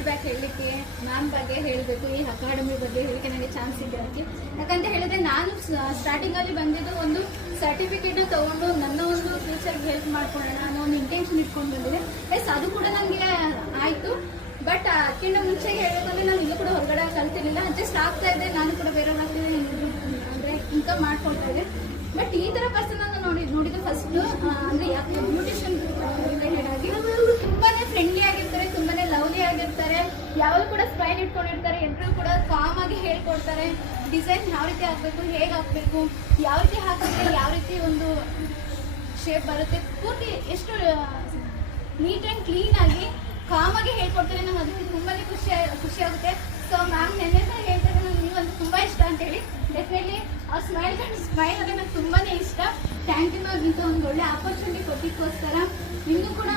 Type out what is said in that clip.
Feedback ಹೇಳಲಿಕ್ಕೆ, ma'am ಬಗ್ಗೆ ಹೇಳಬೇಕು, ಈ ಅಕಾಡೆಮಿ ಬಗ್ಗೆ ಹೇಳಲಿಕ್ಕೆ ನನಗೆ ಚಾನ್ಸ್ ಇದೆ ಅದಕ್ಕೆ. ಯಾಕಂತ ಹೇಳಿದ್ರೆ ನಾನು ಸ್ಟಾರ್ಟಿಂಗಲ್ಲಿ ಬಂದಿದ್ದು ಒಂದು ಸರ್ಟಿಫಿಕೇಟ್ನ ತೊಗೊಂಡು ನನ್ನ ಒಂದು ಫ್ಯೂಚರ್ಗೆ ಹೆಲ್ಪ್ ಮಾಡ್ಕೊಳ್ಳೋಣ ಅನ್ನೋ ಒಂದು ಇಂಟೆನ್ಷನ್ ಇಟ್ಕೊಂಡು ಬಂದಿದೆ. ಅದು ಕೂಡ ನನಗೆ ಆಯಿತು. ಬಟ್ ಅದಕ್ಕಿಂತ ಮುಂಚೆ ಹೇಳಬೇಕಂದ್ರೆ ನಾನು ಇನ್ನೂ ಕೂಡ ಹೊರಗಡೆ ಕಲ್ತಿರ್ಲಿಲ್ಲ, ಜಸ್ಟ್ ಆಗ್ತಾ ಇದೆ. ನಾನು ಕೂಡ ಬೇರೆಯವ್ರ ಅಂದರೆ ಇನ್ಕಮ್ ಮಾಡ್ಕೊಳ್ತಾ ಇದ್ದೆ. ಬಟ್ ಈ ಥರ ಪರ್ಸನ್ ನಾನು ನೋಡಿದ್ದು ಫಸ್ಟ್. ಅಂದರೆ ಯಾಕೆ ಬ್ಯೂಟಿಷಿಯನ್ ರಿಲೇಟೆಡ್ ಆಗಿ ತುಂಬಾ ಫ್ರೆಂಡ್ಲಿ ಆಗಿರ್ತಾರೆ, ತುಂಬಾ ಲವ್ಲಿ ಆಗಿರ್ತಾರೆ, ಯಾವಾಗ ಕೂಡ ಸ್ಮೈಲ್ ಇಟ್ಕೊಂಡಿರ್ತಾರೆ, ಎಲ್ಲರೂ ಕೂಡ ಕಾಮ್ ಆಗಿ ಹೇಳ್ಕೊಡ್ತಾರೆ. ಡಿಸೈನ್ ಯಾವ ರೀತಿ ಹಾಕಬೇಕು, ಹೇಗೆ ಹಾಕಬೇಕು, ಯಾವ ರೀತಿ ಹಾಕಿದ್ರೆ ಯಾವ ರೀತಿ ಒಂದು ಶೇಪ್ ಬರುತ್ತೆ, ಪೂರ್ತಿ ಎಷ್ಟು ನೀಟ್ ಆ್ಯಂಡ್ ಕ್ಲೀನಾಗಿ ಕಾಮಾಗಿ ಹೇಳ್ಕೊಡ್ತಾರೆ. ನಂಗೆ ಅದಕ್ಕೆ ತುಂಬಾ ಖುಷಿ ಆಗುತ್ತೆ. ಸೊ ಮ್ಯಾಮ್ ನೆನ್ನೆ ಹೇಳ್ತಾರೆ ನನಗೆ ನೀವಂತೂ ತುಂಬ ಇಷ್ಟ ಅಂತೇಳಿ. ಡೆಫಿನೆಟ್ಲಿ ಅವ್ರ ಸ್ಮೈಲ್ ಅಂದರೆ ನಂಗೆ ತುಂಬಾ ಇಷ್ಟ. ಥ್ಯಾಂಕ್ ಯು ಮ್ಯಾಮ್, ಇಂಥ ಒಂದು ಒಳ್ಳೆ ಆಪರ್ಚುನಿಟಿ ಕೊಟ್ಟಿದ್ದಕ್ಕೋಸ್ಕರ. ಇನ್ನೂ ಕೂಡ